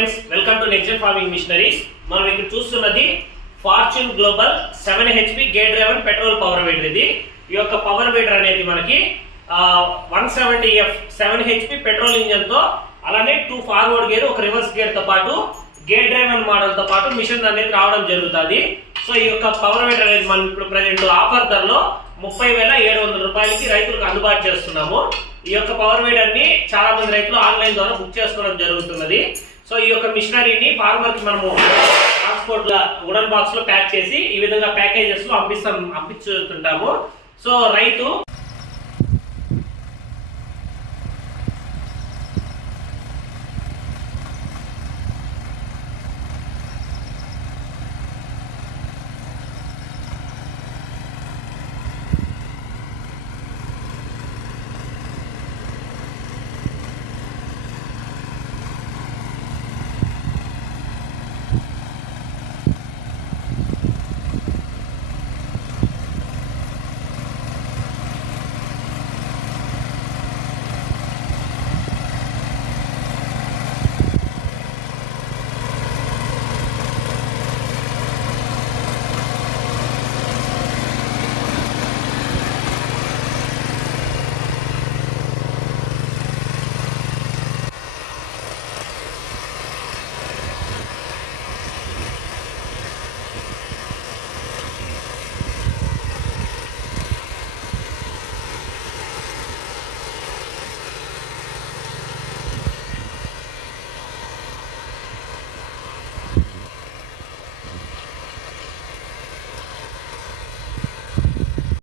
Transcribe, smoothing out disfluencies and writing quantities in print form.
Friends, welcome to next farming machineries. మనం ఇక్కడ చూస్తున్నది fortune global 7 HP gear driven petrol power weeder. ఇది ఈ యొక్క పవర్ వీడర్ అనేది మనకి 170F 7 HP పెట్రోల్ ఇంజన్ తో, అలానే 2 ఫార్వర్డ్ గేర్, ఒక రివర్స్ గేర్ తో పాటు గేర్ డ్రైవెన్ మోడల్ తో పాటు మిషన్ అనేది రావడం జరుగుతుంది. సో ఈ యొక్క పవర్ వీడర్ అనేది మనం ఇప్పుడు ప్రెజెంట్ ఆఫర్ ధరలో 30,700 రూపాయలకి రైతులకు అందుబాటు చేస్తున్నాము. ఈ యొక్క పవర్ వీడర్ ని చాలా మంది రైతులు ఆన్లైన్ ద్వారా బుక్ చేసుకోవడం జరుగుతున్నది. సో ఈ యొక్క మిషనరీని ఫార్మర్ కి మనము ట్రాన్స్పోర్ట్ వుడెన్ బాక్స్ లో ప్యాక్ చేసి ఈ విధంగా ప్యాకేజెస్ లో పంపిస్తుంటాము. సో రైతు